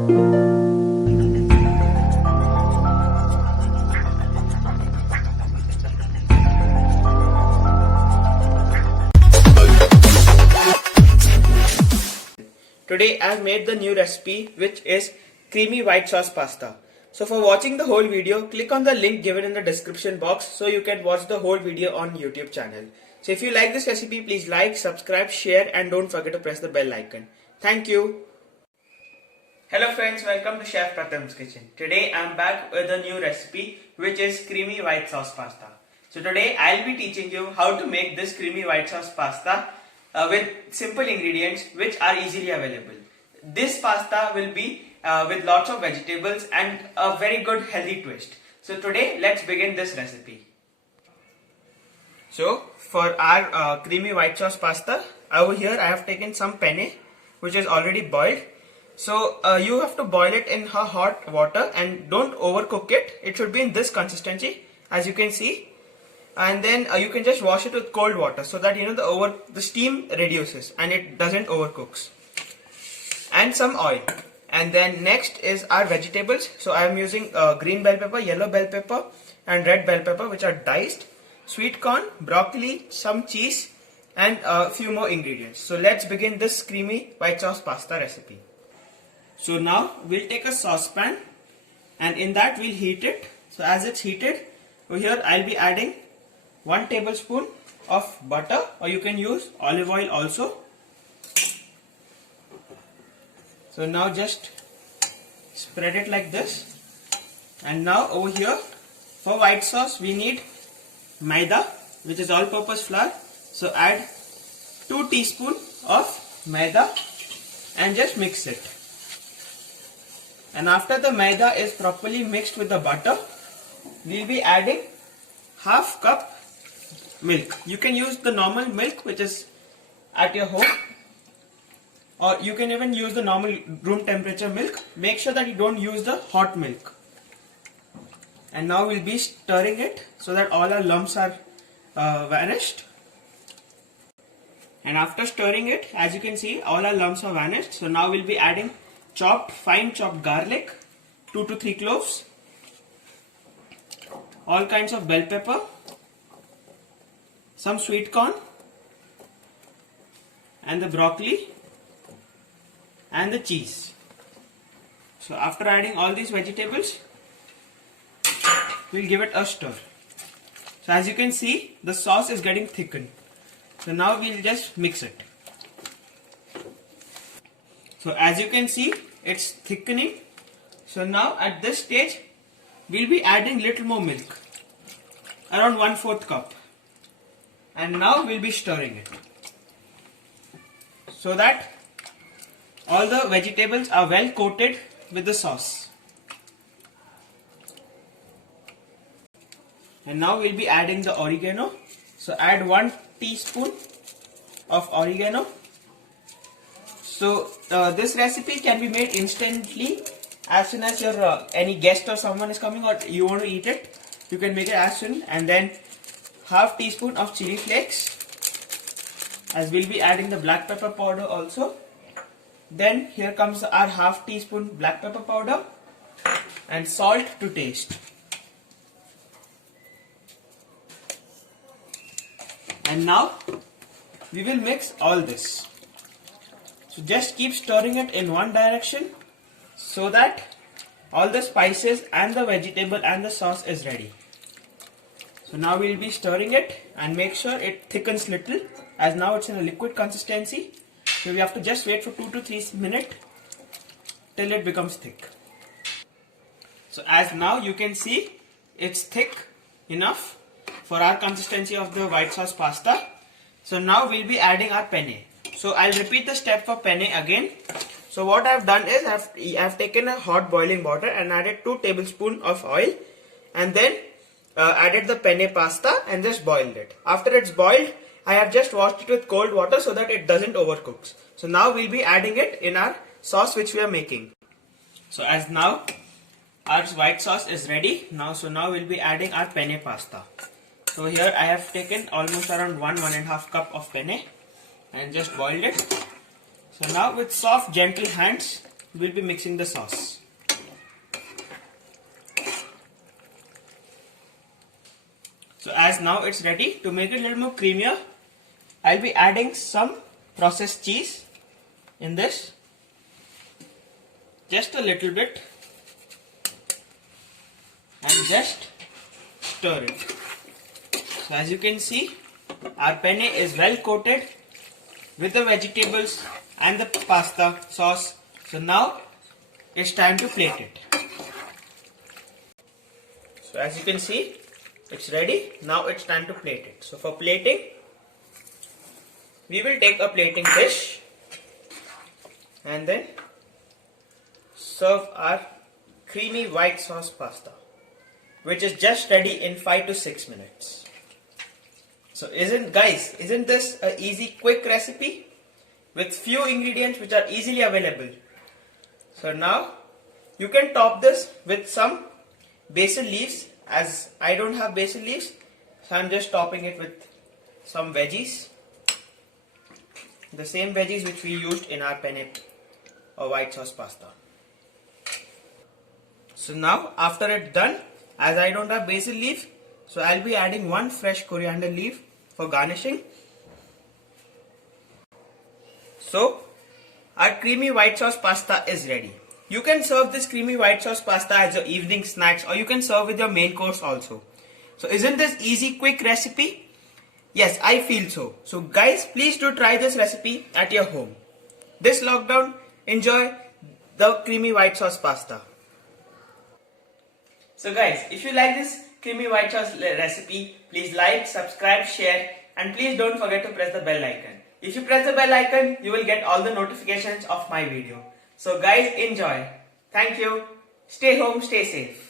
Today I have made the new recipe, which is creamy white sauce pasta. So for watching the whole video, click on the link given in the description box so you can watch the whole video on YouTube channel. So if you like this recipe, please like, subscribe, share and don't forget to press the bell icon. Thank you. Hello friends, welcome to Chef Pratham's Kitchen. Today I am back with a new recipe, which is creamy white sauce pasta. So today I will be teaching you how to make this creamy white sauce pasta with simple ingredients which are easily available. This pasta will be with lots of vegetables and a very good healthy twist. So today let's begin this recipe. So for our creamy white sauce pasta, over here I have taken some penne which is already boiled. So you have to boil it in hot water and don't overcook it. It should be in this consistency, as you can see. And then you can just wash it with cold water so that the steam reduces and it doesn't overcooks. And some oil. And then next is our vegetables. So I am using green bell pepper, yellow bell pepper and red bell pepper, which are diced, sweet corn, broccoli, some cheese and a few more ingredients. So let's begin this creamy white sauce pasta recipe. So now we'll take a saucepan and in that we'll heat it. So as it's heated, over here I'll be adding 1 tablespoon of butter, or you can use olive oil also. So now just spread it like this. And now over here for white sauce we need maida, which is all-purpose flour. So add 2 teaspoons of maida and just mix it. And after the maida is properly mixed with the butter, we'll be adding half cup milk. You can use the normal milk which is at your home, or you can even use the normal room temperature milk. Make sure that you don't use the hot milk. And now we'll be stirring it so that all our lumps are vanished. And after stirring it, as you can see, all our lumps are vanished. So now we'll be adding fine chopped garlic, 2 to 3 cloves, all kinds of bell pepper, some sweet corn and the broccoli and the cheese. So after adding all these vegetables, we'll give it a stir. So as you can see, the sauce is getting thickened. So now we'll just mix it. So as you can see, it's thickening. So now at this stage, we'll be adding little more milk, around 1/4 cup. And now we'll be stirring it so that all the vegetables are well coated with the sauce. And now we'll be adding the oregano. So add 1 teaspoon of oregano. So this recipe can be made instantly as soon as your any guest or someone is coming or you want to eat it. You can make it as soon. And then half teaspoon of chili flakes, as we'll be adding the black pepper powder also. Then here comes our half teaspoon black pepper powder and salt to taste. And now we will mix all this. So just keep stirring it in one direction so that all the spices and the vegetable and the sauce is ready. So now we'll be stirring it and make sure it thickens little, as now it's in a liquid consistency. So we have to just wait for 2 to 3 minutes till it becomes thick. So as now you can see, it's thick enough for our consistency of the white sauce pasta. So now we'll be adding our penne. So I'll repeat the step for penne again. So what I've done is I've taken a hot boiling water and added 2 tablespoons of oil, and then added the penne pasta and just boiled it. After it's boiled, I have just washed it with cold water so that it doesn't overcook. So now we'll be adding it in our sauce which we are making. So as now our white sauce is ready. Now we'll be adding our penne pasta. So here I have taken almost around 1.5 cup of penne and just boiled it. So now with soft gentle hands we'll be mixing the sauce. So as now it's ready, to make it a little more creamier, I'll be adding some processed cheese in this. Just a little bit. And just stir it. So as you can see, our penne is well coated with the vegetables and the pasta sauce. So now it's time to plate it. So as you can see, it's ready. Now it's time to plate it. So for plating, we will take a plating dish and then serve our creamy white sauce pasta, which is just ready in 5 to 6 minutes. So isn't this a easy, quick recipe with few ingredients which are easily available? So now you can top this with some basil leaves. As I don't have basil leaves, so I'm just topping it with some veggies. The same veggies which we used in our penne or white sauce pasta. So now after it's done, as I don't have basil leaf, so I'll be adding one fresh coriander leaf for garnishing. So our creamy white sauce pasta is ready. You can serve this creamy white sauce pasta as your evening snacks, or you can serve with your main course also. So isn't this easy, quick recipe? Yes, I feel so. So guys, please do try this recipe at your home. This lockdown, enjoy the creamy white sauce pasta. So guys, if you like this creamy white sauce recipe, please like, subscribe, share, and please don't forget to press the bell icon. If you press the bell icon, you will get all the notifications of my video. So guys, enjoy. Thank you. Stay home, stay safe.